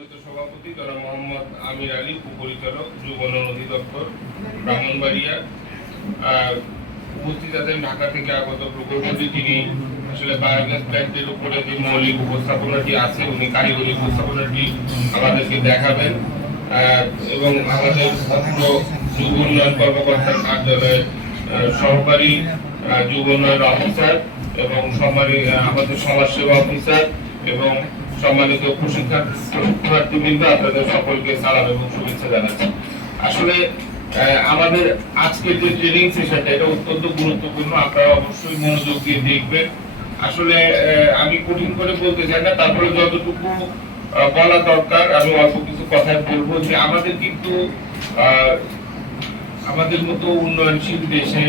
সম্মানিত সভাপতি জনাব মোহাম্মদ আমির আলী, উপপরিচালক যুব উন্নয়ন অধিদপ্তর, ব্রাহ্মণবাড়িয়া। উপস্থিত আছেন ঢাকা থেকে আগত প্রকল্পটি, তিনি আসলে বায়োগ্যাস প্ল্যান্টের উপরে যে মৌলিক উপস্থাপনাটি আছে উনি কারিগরি উপস্থাপনাটি আমাদেরকে দেখাবেন এবং আমাদের যুব উন্নয়ন কর্মকর্তার কার্যালয়ের সহকারী যুব উন্নয়ন অফিসার এবং আমাদের সমাজসেবা অফিসার এবং সম্মানিত প্রশিক্ষণার্থীবৃন্দ, আপনাদের সকলকে সালাম এবং শুভেচ্ছা জানাচ্ছি। আসলে আমাদের আজকের যে ট্রেনিং সেশনটা এটা অত্যন্ত গুরুত্বপূর্ণ, আপনারা অবশ্যই মনোযোগ দিয়ে দেখবেন। আসলে আমি কঠিন করে বলতে চাই না, তারপরে যতটুকু বলা দরকার আমি অল্প কিছু কথা বলবো। যে আমাদের কিন্তু আমাদের মতো উন্নয়নশীল দেশে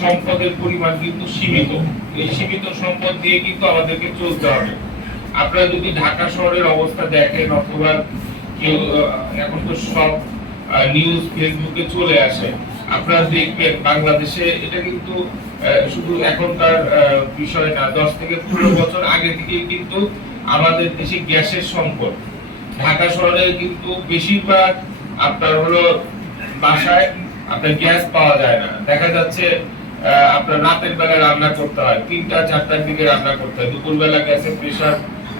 সম্পদের পরিমাণ কিন্তু সীমিত। এই সীমিত সম্পদ দিয়ে কিন্তু আমাদেরকে চলতে হবে। আপনারা যদি ঢাকা শহরের অবস্থা দেখেন অথবা কেউ এখন তো সব নিউজ ফেসবুকে চলে আসে, আপনারা দেখবেন বাংলাদেশে এটা কিন্তু শুধু এখনকার বিষয় না, 10 থেকে 15 বছর আগে থেকেই কিন্তু আমাদের দেশে গ্যাসের সংকট। ঢাকা শহরে কিন্তু বেশিরভাগ আপনার হলো বাসায় আপনার গ্যাস পাওয়া যায় না। দেখা যাচ্ছে আপনার রাতের বেলা রান্না করতে হয়, 3টা-4টার দিকে রান্না করতে হয়, দুপুরবেলা গ্যাসের প্রেসার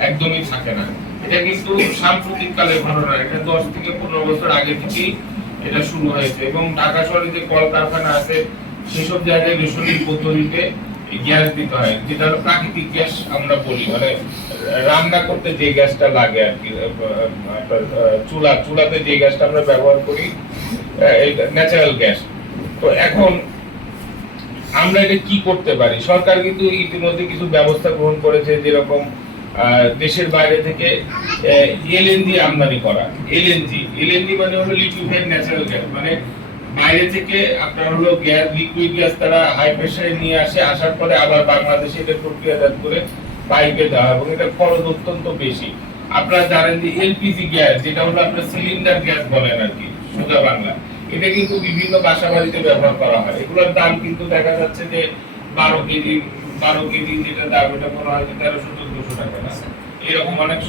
একদমই থাকে না। এটা কিন্তু সাম্প্রতিক কালের ঘটনা, এটা 10 থেকে 15 বছর আগে থেকেই এটা শুরু হয়েছে। এবং ঢাকা শহরে যে কলকারখানা আছে সেসব জায়গায় রেশনিং পদ্ধতিতে গ্যাস দিতে হয়, যেটা হলো প্রাকৃতিক গ্যাস আমরা বলি, মানে রান্না করতে যে গ্যাসটা লাগে আর কি, চুলাতে যে গ্যাসটা আমরা ব্যবহার করি এটা ন্যাচারাল গ্যাস। তো এখন আমরা এটা কি করতে পারি? সরকার কিন্তু ইতিমধ্যে কিছু ব্যবস্থা গ্রহণ করেছে, যেরকম দেশের বাইরে থেকে এলএনজি আমদানি করা। এলএনজি মানে হলো লিকুইফাইড ন্যাচারাল গ্যাস, মানে বাইরে থেকে আপনার হলো গ্যাস, লিকুইড গ্যাস তারা হাই প্রেসারে নিয়ে আসার পরে আবার বাংলাদেশে এটা প্রক্রিয়াজাত করে পাইপে দেওয়া, এবং এটা খরচ অত্যন্ত বেশি। আপনারা জানেন যে এলপিজি গ্যাস, যেটা হলো আপনার সিলিন্ডার গ্যাস বলেন আর কি সোজা বাংলা, এটা কিন্তু বিভিন্ন বাসা বাড়িতে ব্যবহার করা হয়। এগুলোর দাম কিন্তু দেখা যাচ্ছে যে 12 কেজি যেটা দাম, এটা মনে হয় 1300-1400 টাকা না, এরকম। অনেক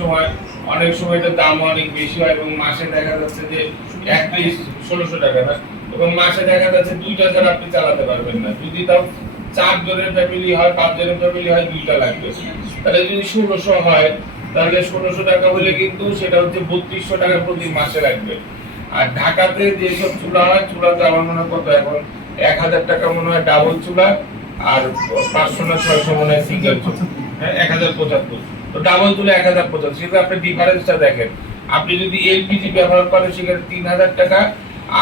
সময় এটার দাম অনেক বেশি হয়, এবং মাসে দেখা যাচ্ছে যে 1600 টাকা না, এবং মাসে দেখা যাচ্ছে 2টা ছাড়া আপনি চালাতে পারবেন না। যদি তাও 4 জনের ফ্যামিলি হয়, 5 জনের ফ্যামিলি হয়, 2টা লাগবে। তাহলে যদি 1600 হয়, তাহলে 1600 টাকা হলে কিন্তু সেটা হচ্ছে 3200 টাকা প্রতি মাসে লাগবে। আর ঢাকাতে যেসব চুলা হয়, চুলাতে আমার মনে হয় কত এখন 1000 টাকা মনে হয় ডাবল চুলা, আর 500 না 600 মনে হয় সিঙ্গেল চুলা, হ্যাঁ 1075। তো ডাবল চুলা 1075, সেটা আপনি ডিফারেন্সটা দেখেন। আপনি যদি এলপিজি ব্যবহার করেন সেখানে 3000 টাকা,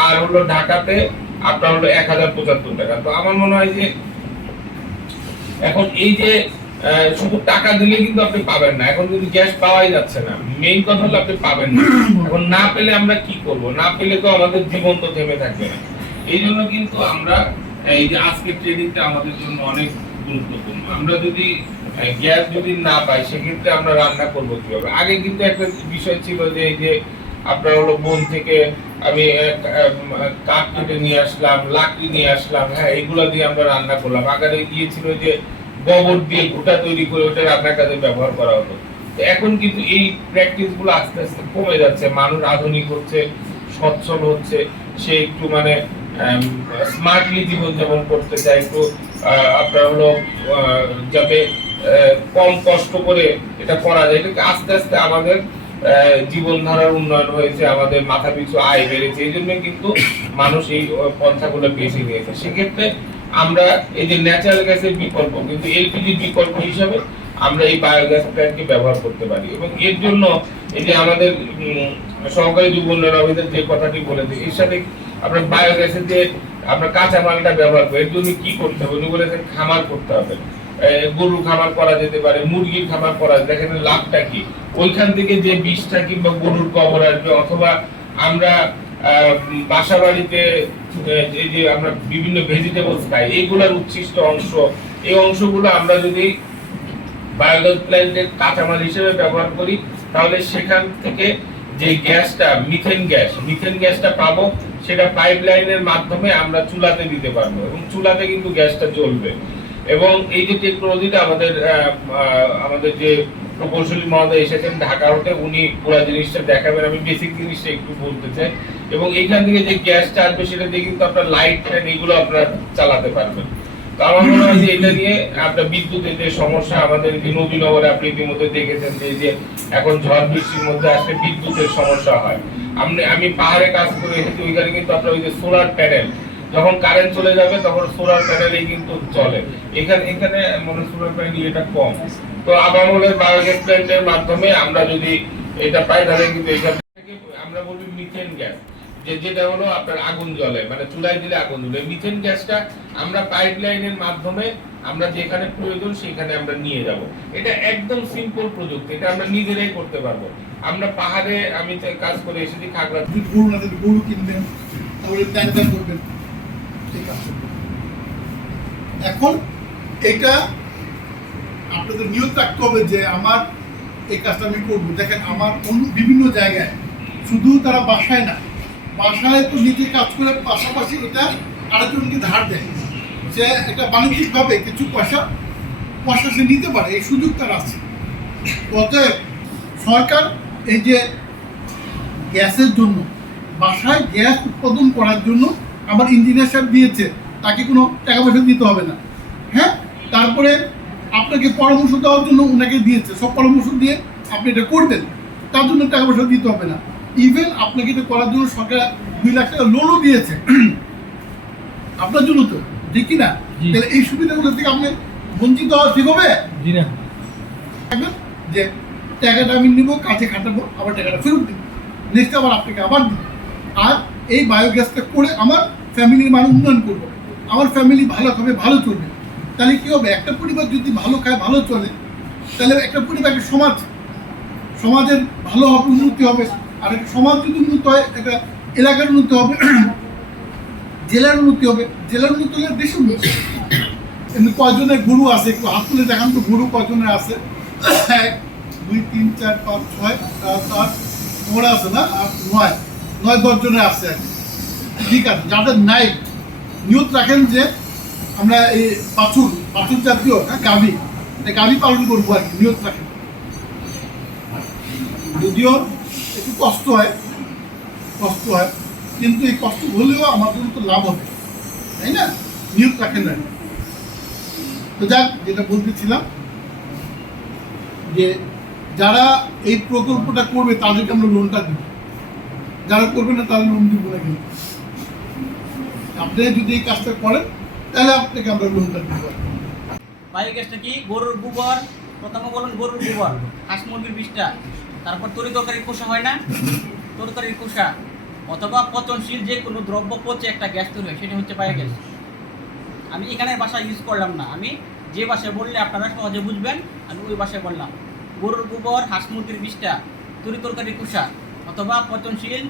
আর হলো ঢাকাতে আপনার হলো 1075 টাকা। তো আমার মনে হয় যে এখন এই যে শুধু টাকা দিলে কিন্তু আপনি পাবেন না, এখন যদি গ্যাস পাওয়াই যাচ্ছে না, মেইন কথা হলো আপনি পাবেন না। এখন না পেলে আমরা কি করব? না পেলে তো আমাদের জীবন তো থেমে থাকবে না। এই জন্য কিন্তু আমরা এই যে আজকের ট্রেনিংটা আমাদের জন্য অনেক গুরুত্বপূর্ণ। আমরা যদি গ্যাস যদি না পাই, সেক্ষেত্রে আমরা রান্না করবো কিভাবে? আগে কিন্তু একটা বিষয় ছিল যে এই যে আপনার হলো বন থেকে আমি কাঠ কেটে নিয়ে আসলাম, লাকড়ি নিয়ে আসলাম, হ্যাঁ এগুলা দিয়ে আমরা রান্না করলাম। আগে গিয়েছিল যে গোবর দিয়ে ঘুটা তৈরি করে ওটা রান্নার কাজে ব্যবহার করা হতো। তো এখন কিন্তু এই প্র্যাকটিস গুলো আস্তে আস্তে কমে যাচ্ছে, মানুষ আধুনিক হচ্ছে, সচ্ছল হচ্ছে, সে একটু মানে স্মার্টলি জীবনযাপন করতে চায়, একটু আপনার হলো যাতে কম কষ্ট করে এটা করা যায়। এটা আস্তে আস্তে আমাদের জীবনধারার উন্নয়ন হয়েছে, আমাদের মাথা পিছু আয় বেড়েছে, এই জন্য কিন্তু মানুষ এই পন্থাগুলো বেছে নিয়েছে। সেক্ষেত্রে আমরা এই যে ন্যাচারাল গ্যাসের বিকল্প, কিন্তু এলপিজির বিকল্প হিসাবে আমরা এই বায়োগ্যাস প্ল্যান্টকে ব্যবহার করতে পারি। এবং এর জন্য এই যে আমাদের সহকারী যুব উন্নয়ন অফিসার যে কথাটি বলেছে, এর সাথে আপনার বায়োগ্যাসের যে আমরা কাঁচা মালটা ব্যবহার করি, এর জন্য কি করতে হবে? উনি বলেছেন খামার করতে হবে, গরুর খামার করা যেতে পারে, মুরগির খামার করা, দেখেন লাভটা কি, ওইখান থেকে যে বিষটা কিংবা গরুর গোবর আসবে, অথবা আমরা বাসা বাড়িতে এই যে আমরা বিভিন্ন ভেজিটেবলস খাই, এইগুলোর উচ্ছিষ্ট অংশ, এই অংশগুলো আমরা যদি বায়োগ্যাস প্ল্যান্টের কাঁচামাল হিসেবে ব্যবহার করি, তাহলে সেখান থেকে যে গ্যাসটা মিথেন গ্যাসটা পাবো, সেটা পাইপলাইনের মাধ্যমে আমরা চুলাতে দিতে পারবো, এবং চুলাতে কিন্তু গ্যাসটা জ্বলবে। এবং এই যে টেকনোলজিটা আমাদের যে প্রকৌশলী মহোদয় এসেছেন ঢাকা হতে, উনি পুরো জিনিসটা দেখাবেন। আমি বেসিক জিনিসটা একটু বলতে চাই। এবং এইখান থেকে যে গ্যাসটা আসবে সেটা দিয়ে কিন্তু আপনার লাইট ফ্যান এগুলো আপনারা চালাতে পারবেন। তো আমার মনে হয় যে এটা নিয়ে আপনার বিদ্যুতের যে সমস্যা আমাদের নবীনগরে আপনি ইতিমধ্যে দেখেছেন যে যে এখন ঝড় বৃষ্টির মধ্যে আসলে বিদ্যুতের সমস্যা হয়। আমি পাহাড়ে কাজ করে এসেছি, ওইখানে কিন্তু আপনার ওই যে সোলার প্যানেল, যখন কারেন্ট চলে যাবে তখন সোলার প্যানেলই কিন্তু চলে। এখানে মনে সোলার প্যানেল এটা কম। তো আমার মনে হয় বায়োগ্যাস প্ল্যান্টের মাধ্যমে আমরা যদি এটা পাই তাহলে কিন্তু এখান থেকে আমরা বলি মিথেন গ্যাস, যেটা হলো আপনার আগুন জ্বলে, মানে চুলায় দিলে আগুন জ্বলে। মিথেন গ্যাসটা আমরা পাইপলাইনের মাধ্যমে আমরা যেখানে প্রয়োজন সেখানে আমরা নিয়ে যাব। এটা একদম সিম্পল প্রযুক্তি, এটা আমরা নিজেরাই করতে পারবো। আমরা পাহাড়ে আমি কাজ করে এসেছি খাগড়া। গরু কিনবেন, তারপরে প্যান করবেন, ঠিক আছে। এখন এটা আপনাদের নিয়ত রাখতে হবে যে আমার এই কাজটা আমি করবো। দেখেন আমার অন্য বিভিন্ন জায়গায়, শুধু তারা বাসায় না, বাসায় তো নিজে কাজ করে পাশাপাশি এটা আরেকজনকে ধার দেয়, যে এটা বাণিজ্যিকভাবে কিছু পয়সা সে নিতে পারে, এই সুযোগ তার আছে। অতএব সরকার এই যে গ্যাসের জন্য, বাসায় গ্যাস উৎপাদন করার জন্য আমার ইঞ্জিনিয়ার সাহেব দিয়েছে, তাকে কোনো টাকা পয়সা দিতে হবে না। হ্যাঁ, তারপরে আপনাকে পরামর্শ দেওয়ার জন্য ওনাকে দিয়েছে, সব পরামর্শ দিয়ে আপনি এটা করবেন, তার জন্য টাকা পয়সা দিতে হবে না। ইভেন আপনাকে এটা করার জন্য সরকার 2 লাখ টাকা লোনও দিয়েছে আপনার জন্য, তো ঠিক কি না? তাহলে এই সুবিধাগুলো থেকে আপনি বঞ্চিত হওয়া ঠিক হবে না, যে টাকাটা আমি নিব, কাজে খাটাবো, আবার টাকাটা ফেরত দিব, নেক্সট আবার আপনাকে আবার দিব। আর এই বায়োগ্যাসটা করে আমার ফ্যামিলির মান উন্নয়ন করবো, আমার ফ্যামিলি ভালো খাবে, ভালো চলবে। তাহলে কি হবে, একটা পরিবার যদি ভালো খায়, ভালো চলে, তাহলে একটা পরিবার, একটা সমাজের ভালো হবে, উন্নতি হবে। আর একটা সমাজ যদি উন্নত হয়, একটা এলাকার উন্নতি হবে, জেলার উন্নতি হবে, জেলার উন্নতি হলে দেশের উন্নতি। এমনি কয়জনের গরু আছে, একটু হাত তুলে দেখান তো, গরু কয়জনের আছে? 1 2 3 4 5 6 7 8 ওরা আছে না, 8 9 10 জনের আছে আর কি। ঠিক আছে, যাদের নাই নিয়ত রাখেন যে আমরা এই বাছুর জাতীয় গাভী পালন করবো আর কি, নিয়ত রাখেন। যদিও একটু কষ্ট হয়, কিন্তু এই কষ্ট হলেও আমার জন্য তো লাভ হবে, তাই না? নিয়ত রাখেন না। তো যাক, যেটা বলতেছিলাম যে যারা এই প্রকল্পটা করবে তাদেরকে আমরা লোনটা দিব, যারা করবে না তাদের লোন দিব না। কিন্তু আপনি যদি এই কাজটা করেন তাহলে আপনাকে আমরা লোনটা দিব। বায়োগ্যাসটা কি? গরুর গোবর, প্রথমে বলুন গরুর গোবর, হাঁস মুরগির বিষটা, তারপর তরিতরকারির খোসা হয় না, তরকারির খোসা অথবা পচনশীল যে কোনো দ্রব্য পচে একটা গ্যাস তৈরি হয়, সেটা হচ্ছে বায়োগ্যাস। আমি এখানের ভাষা ইউজ করলাম না, আমি যে ভাষায় বললে আপনারা সহজে বুঝবেন আমি ওই ভাষায় বললাম। গরুর গোবর, হাঁস মুরগির বিষটা, তরিতরকারির খোসা অথবা পচনশীল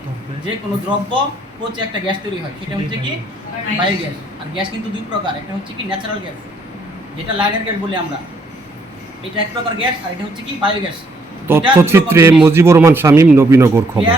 যে কোনো দ্রব্য পচে একটা গ্যাস তৈরি হয়, সেটা হচ্ছে কি বায়োগ্যাস। আর গ্যাস কিন্তু 2 প্রকার, একটা হচ্ছে কি ন্যাচারাল গ্যাস, যেটা লাইনের গ্যাস বলি আমরা, এটা এক প্রকার গ্যাস, আর এটা হচ্ছে কি বায়োগ্যাস। তথ্যচিত্রে মুজিবুর রহমান শামীম, নবীনগর খবর।